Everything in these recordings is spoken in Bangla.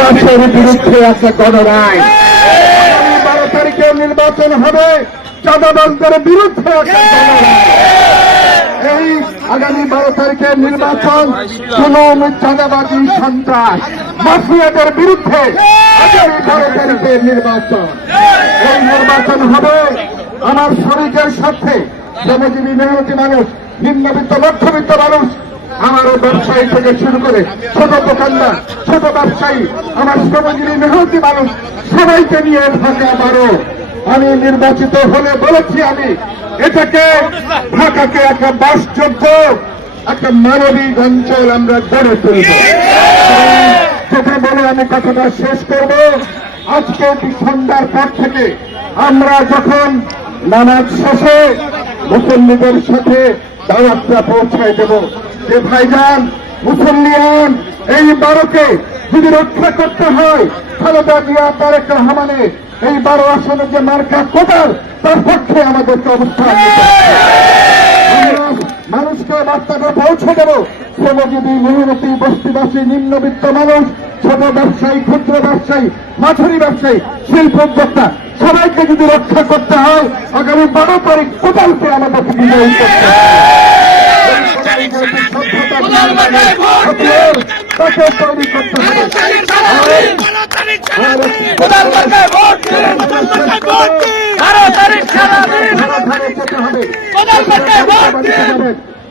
সন্ত্রাসের বিরুদ্ধে একটা গণরায়। আগামী বারো তারিখে নির্বাচন হবে চাঁদাবাজদের বিরুদ্ধে একটা এই আগামী বারো তারিখের নির্বাচন কোন চাঁদাবাজি সন্ত্রাস মাফিয়াদের বিরুদ্ধে আগামী বারো তারিখের নির্বাচন। এই নির্বাচন হবে আমার শরীরের সাথে। শ্রমজীবী মেহনতি মানুষ নিম্নবিত্ত মধ্যবিত্ত মানুষ আমার ব্যবসায়ী থেকে শুরু করে ছোট দোকানদার, ছোট ব্যবসায়ী, আমার শ্রমজীবী, মেহনতি মানুষ, সবাইকে নিয়ে ঢাকা বারো আমি নির্বাচিত হলে বলেছি আমি, এটাকে ঢাকাকে একটা বাসযোগ্য, একটা মানবিক অঞ্চল আমরা গড়ে তুলব। সেটা বলে আমি কথাটা শেষ করব। আজকে সন্ধ্যার পর থেকে আমরা যখন নামাজ শেষে মুসল্লিদের সাথে দাওয়াতটা পৌঁছায় দেব যে ভাইজান, মুসল্লিয়ান, এই বারোকে যদি রক্ষা করতে হয়, খালেদা জিয়া, তারেক রহমানের এই বারো আসনে যে মার্কা কোটার, তার পক্ষে আমাদেরকে অবস্থান মানুষকে বার্তাটা পৌঁছে দেব। শ্রমজীবী, মেহনতি, বস্তিবাসী, নিম্নবিত্ত মানুষ, ছোট ব্যবসায়ী, ক্ষুদ্র ব্যবসায়ী, মাঝারি ব্যবসায়ী, শিল্প উদ্যোক্তা, সবাইকে যদি রক্ষা করতে হয়, আগামী বারো তারিখ কোটালকে আমাদেরকে বিজয়ী করতে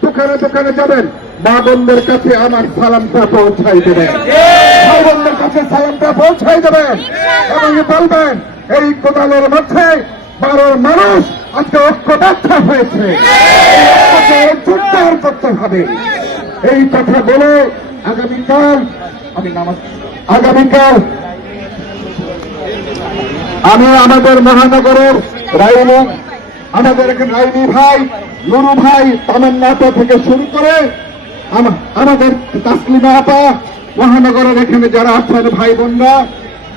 দোকানে দোকানে যাবেন মা বোনদের কাছে আমার সালামটা পৌঁছাই দেবেন ভাই বোনদের কাছে সালামটা পৌঁছাই দেবেন এবং বলবেন এই কোদালের মধ্যে বারোর মানুষ আজকে ঐক্যবদ্ধ হয়েছে করতে হবে। এই কথা বলে, আগামীকাল, আমি নামাজ আগামীকাল। আমি আমাদের মহানগরের রাইনি আমাদের এখানে রাইনি ভাই, নুরু ভাই তামান্নাটা থেকে শুরু করে আম- আমাদের তাসলিমা আপা, মহানগরের এখানে যারা আছেন ভাই বোনরা,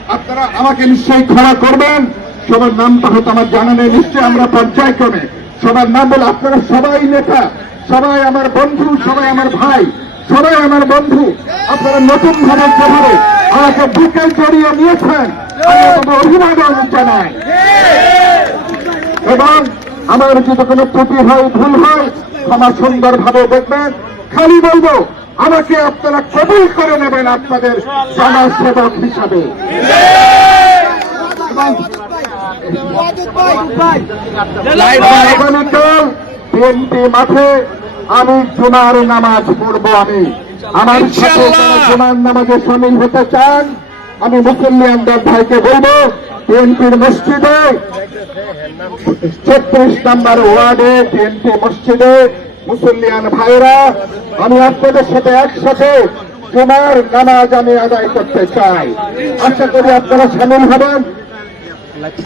আপনারা আমাকে নিশ্চয়ই খরা করবেন। সবার নামটা হয়তো আমার জানা নেই, নিশ্চয়ই আমরা পর্যায়ক্রমে সবার নাম বলে, আপনারা সবাই নেতা, সবাই আমার বন্ধু, সবাই আমার ভাই, সবাই আমার বন্ধু। আপনারা নতুন ভাবে যেভাবে আমাকে বুকে জড়িয়ে নিয়েছেন অভিনন্দন জানাই। এবং আমার যদি কোনো ত্রুটি হয়, ভুল হয়, ক্ষমা সুন্দর ভাবে দেখবেন। খালি বলব, আমাকে আপনারা কবুল করে নেবেন আপনাদের সমাজ সেবক হিসাবে বিএনপি মাঠে আমি জুমার নামাজ পড়ব আমি। আমার সাথে জুমার নামাজে সামিল হতে চান আমি মুসল্লিয়ানদের ভাইকে বলব বিএনপির মসজিদে ছত্রিশ নম্বর ওয়ার্ডে বিএনপি মসজিদে মুসল্লিয়ান ভাইরা আমি আপনাদের সাথে একসাথে জুমার নামাজ আমি আদায় করতে চাই। আশা করি আপনারা সামিল হবেন। like